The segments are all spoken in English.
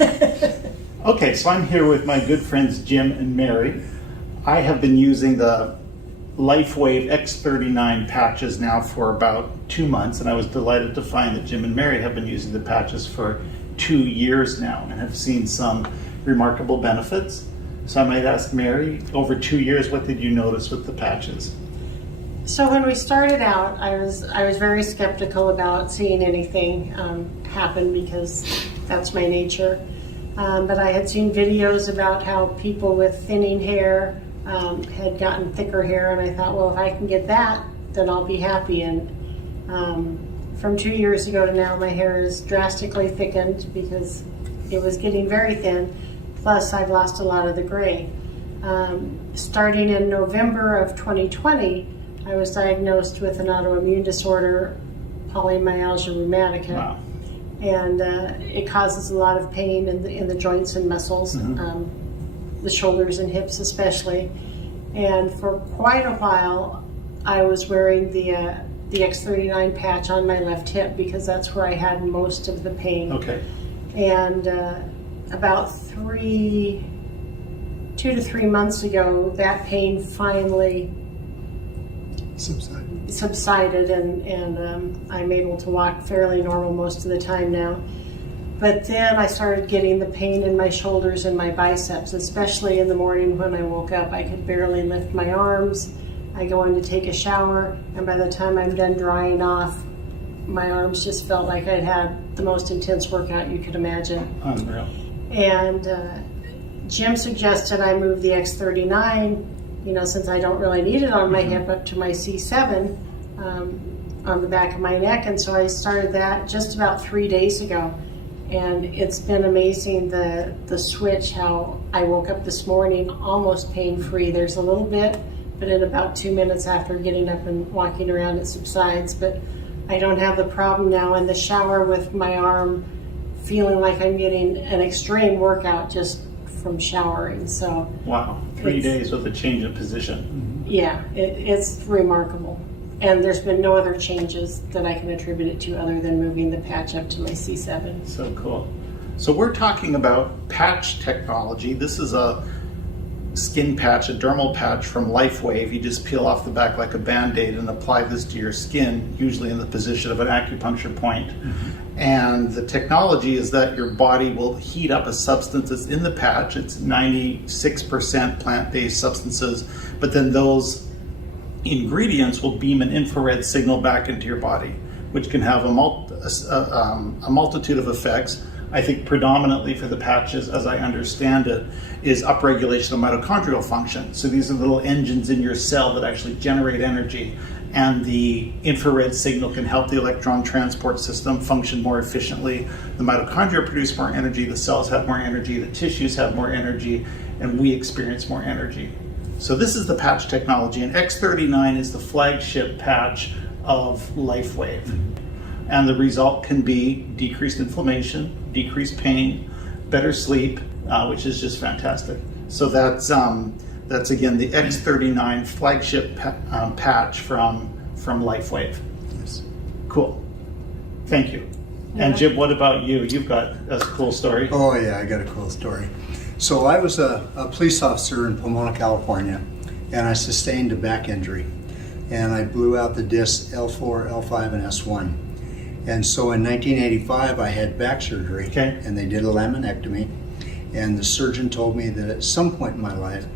Okay, so I'm here with my good friends Jim and Mary. I have been using the LifeWave X39 patches now for about 2 months, and I was delighted to find that Jim and Mary have been using the patches for 2 years now and have seen some remarkable benefits. So I might ask Mary, over 2 years, what did you notice with the patches? So when we started out, I was very skeptical about seeing anything happen because that's my nature. But I had seen videos about how people with thinning hair had gotten thicker hair, and I thought, well, if I can get that, then I'll be happy. And from 2 years ago to now, my hair is drastically thickened because it was getting very thin. Plus, I've lost a lot of the gray. Starting in November of 2020, I was diagnosed with an autoimmune disorder, polymyalgia rheumatica. Wow. And it causes a lot of pain in the joints and muscles, the shoulders and hips especially. And for quite a while, I was wearing the X39 patch on my left hip because that's where I had most of the pain. Okay. And about 2 to 3 months ago, that pain finally subsided, and I'm able to walk fairly normal most of the time now. But then I started getting the pain in my shoulders and my biceps, especially in the morning when I woke up. I could barely lift my arms. I go in to take a shower, and by the time I'm done drying off, my arms just felt like I'd had the most intense workout you could imagine. Unreal. And Jim suggested I move the X39, since I don't really need it on my hip, up to my C7 on the back of my neck. And so I started that just about 3 days ago. And it's been amazing, the switch, how I woke up this morning almost pain-free. There's a little bit, but in about 2 minutes after getting up and walking around, it subsides. But I don't have the problem now in the shower with my arm feeling like I'm getting an extreme workout just from showering. So wow, 3 days with a change of position. Yeah, it's remarkable. And there's been no other changes that I can attribute it to other than moving the patch up to my C7. So cool. So we're talking about patch technology. This is a skin patch, a dermal patch from LifeWave. You just peel off the back like a Band-Aid and apply this to your skin, usually in the position of an acupuncture point. And the technology is that your body will heat up a substance that's in the patch. It's 96% plant-based substances, but then those ingredients will beam an infrared signal back into your body, which can have a multitude of effects. I think predominantly for the patches, as I understand it, is upregulation of mitochondrial function. So these are little engines in your cell that actually generate energy, and the infrared signal can help the electron transport system function more efficiently. The mitochondria produce more energy, the cells have more energy, the tissues have more energy, and we experience more energy. So this is the patch technology, and X39 is the flagship patch of LifeWave. And the result can be decreased inflammation, decreased pain, better sleep, which is just fantastic. So that's again the X39 flagship patch from LifeWave. Yes. Cool. Thank you. Yeah. And Jim, what about you? You've got a cool story. Oh yeah, I got a cool story. So I was a police officer in Pomona, California, and I sustained a back injury. And I blew out the discs L4, L5, and S1. And so in 1985, I had back surgery, and they did a laminectomy. And the surgeon told me that at some point in my life,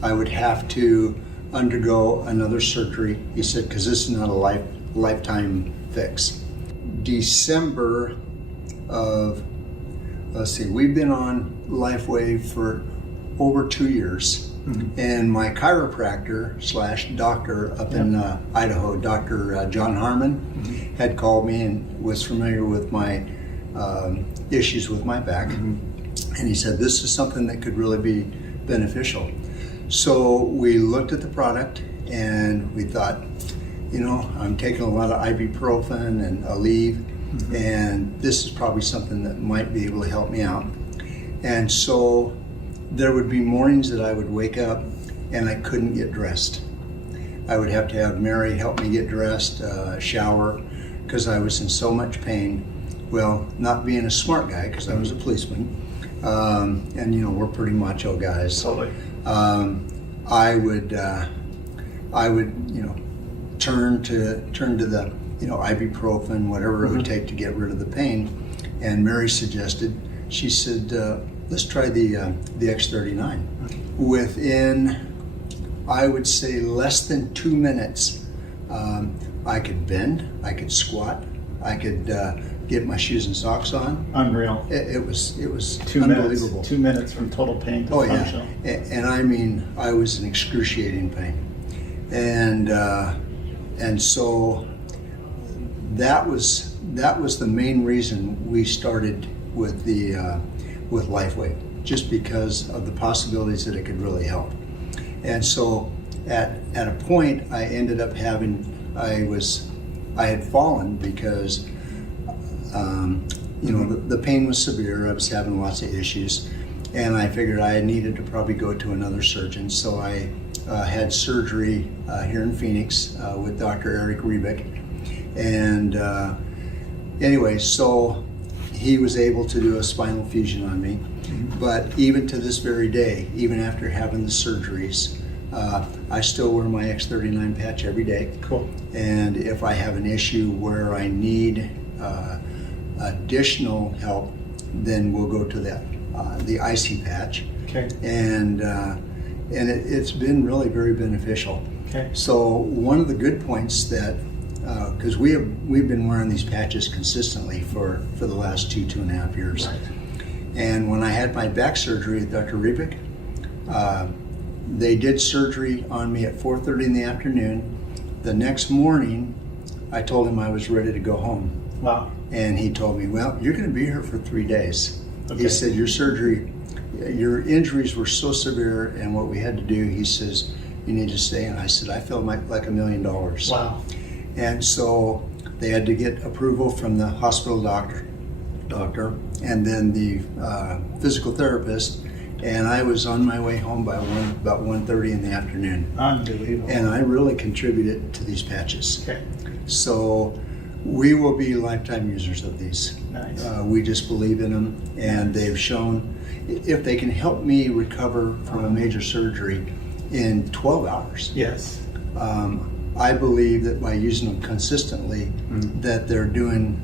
I would have to undergo another surgery. He said, because this is not a lifetime fix. December of, we've been on LifeWave for over 2 years. And my chiropractor / doctor up in Idaho, Dr. John Harmon, had called me and was familiar with my issues with my back. And he said, this is something that could really be beneficial. So we looked at the product and we thought, I'm taking a lot of ibuprofen and Aleve, and this is probably something that might be able to help me out. And so there would be mornings that I would wake up and I couldn't get dressed. I would have to have Mary help me get dressed, shower, because I was in so much pain. Well, not being a smart guy, because I was a policeman, and we're pretty macho guys. Totally. I would turn to the ibuprofen, whatever it would take to get rid of the pain. And Mary suggested, she said, let's try the X39. Within, I would say, less than 2 minutes, I could bend, I could squat, I could get my shoes and socks on. Unreal. It was 2 unbelievable. minutes. 2 minutes from total pain to functional. Yeah. And I mean, I was in excruciating pain, and so that was the main reason we started with with LifeWave, just because of the possibilities that it could really help. And so at a point, I ended up I had fallen because the pain was severe. I was having lots of issues, and I figured I needed to probably go to another surgeon. So I had surgery here in Phoenix with Dr. Eric Rebick, and anyway, so he was able to do a spinal fusion on me. But even to this very day, even after having the surgeries, I still wear my X39 patch every day. Cool. And if I have an issue where I need additional help, then we'll go to the IC patch. Okay. And it's been really very beneficial. Okay. So one of the good points that, because we've been wearing these patches consistently for the last 2.5 years. Right. And when I had my back surgery with Dr. Rebick, they did surgery on me at 4:30 in the afternoon. The next morning, I told him I was ready to go home. Wow. And he told me, well, you're going to be here for 3 days. Okay. He said, your injuries were so severe, and what we had to do, he says, you need to stay. And I said, I feel like $1 million. Wow. And so they had to get approval from the hospital doctor, and then the physical therapist. And I was on my way home by about 1:30 in the afternoon. Unbelievable. And I really contributed to these patches. Okay. So we will be lifetime users of these. Nice. We just believe in them, and they've shown if they can help me recover from a major surgery in 12 hours. Yes. I believe that by using them consistently, that they're doing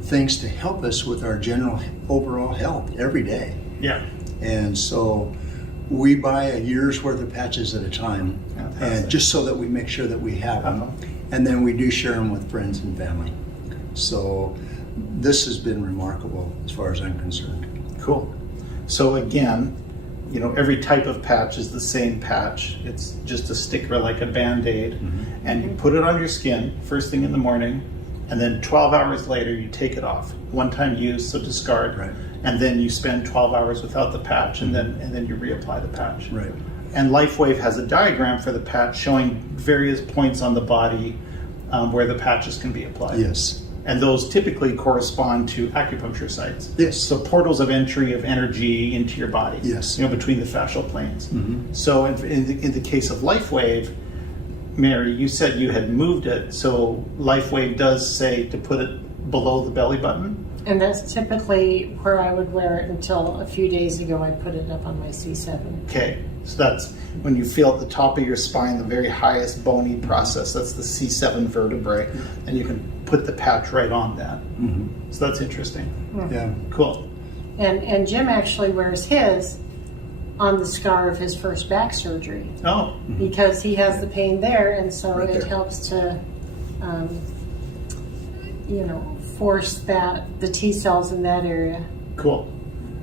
things to help us with our general overall health every day. Yeah. And so we buy a year's worth of patches at a time, and just so that we make sure that we have them, and then we do share them with friends and family. So this has been remarkable as far as I'm concerned. Cool. So again, every type of patch is the same patch. It's just a sticker like a Band-Aid, and you put it on your skin first thing in the morning, and then 12 hours later you take it off. One-time use, so discard. Right. And then you spend 12 hours without the patch, and then you reapply the patch. Right. And LifeWave has a diagram for the patch showing various points on the body where the patches can be applied. Yes. And those typically correspond to acupuncture sites. Yes. So portals of entry of energy into your body. Yes. Between the fascial planes. So in the case of LifeWave, Mary, you said you had moved it. So LifeWave does say to put it below the belly button. And that's typically where I would wear it until a few days ago. I put it up on my C7. Okay, so that's when you feel at the top of your spine, the very highest bony process. That's the C7 vertebrae, and you can put the patch right on that. So that's interesting. Yeah. Cool. And Jim actually wears his on the scar of his first back surgery Oh, because he has the pain there, and so Right it there. helps to, force the T cells in that area cool.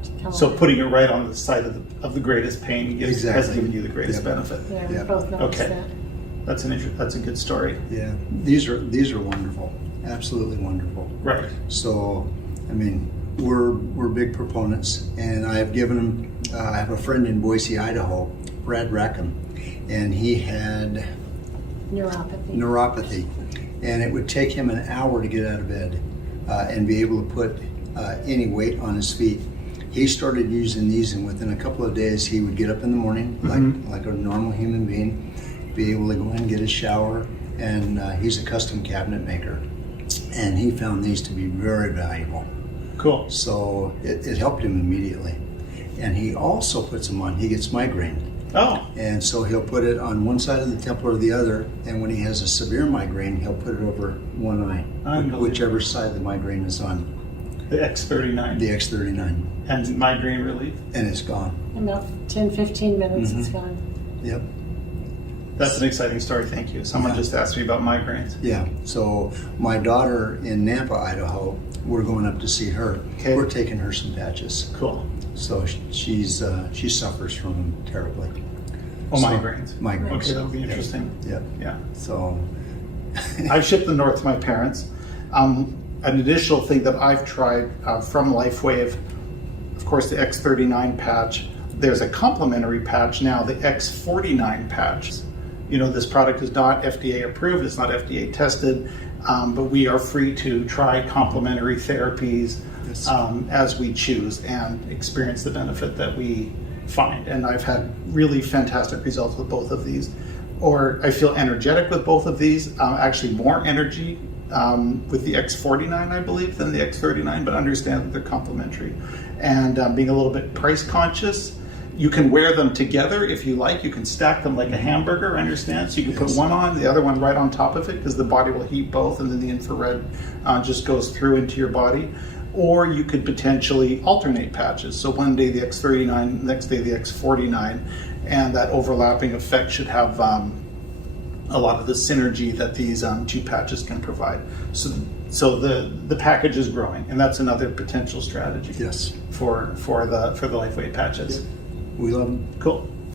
to come So on. putting it right on the side of the greatest pain has Exactly. given you the greatest Yep. benefit. Yeah, we Yeah. both noticed Okay. that. That's a good story. Yeah. These are wonderful. Absolutely wonderful. Right. So, I mean, we're big proponents, and I've given them. I have a friend in Boise, Idaho, Brad Rackham, and he had neuropathy, and it would take him an hour to get out of bed and be able to put any weight on his feet. He started using these, and within a couple of days, he would get up in the morning like a normal human being, be able to go in and get his shower, and he's a custom cabinet maker, and he found these to be very valuable. Cool. So it helped him immediately. And he also puts them on, he gets migraine. Oh, And so he'll put it on one side of the temple or the other, and when he has a severe migraine, he'll put it over one eye, Unbelievable. whichever side the migraine is on, the X39. the X39, And migraine relief. and it's gone. In about 10, 15 minutes, it's gone. Yep. That's an exciting story. Thank you. Someone Yeah. just asked me about migraines. Yeah. So my daughter in Nampa, Idaho, we're going up to see her. Okay. We're taking her some patches. Cool. So she suffers from them terribly. Oh, So- migraines. Migraines. Okay, that'll be interesting. Yep. Yeah. So I've shipped them north to my parents. An additional thing that I've tried from LifeWave, of course, the X39 patch. There's a complementary patch now, the X49 patch. You know, this product is not FDA approved, it's not FDA tested, but we are free to try complementary therapies Yes. as we choose and experience the benefit that we find. And I've had really fantastic results with both of these. Or I feel energetic with both of these, actually more energy with the X49, I believe, than the X39, but understand that they're complementary. And being a little bit price conscious, you can wear them together if you like. You can stack them like a hamburger, understand? So you can put Yes. one on, the other one right on top of it, because the body will heat both, and then the infrared just goes through into your body. Or you could potentially alternate patches. So one day the X39, next day the X49, and that overlapping effect should have a lot of the synergy that these two patches can provide. So the package is growing, and that's another potential strategy yes, for the LifeWave patches. we love them. Cool.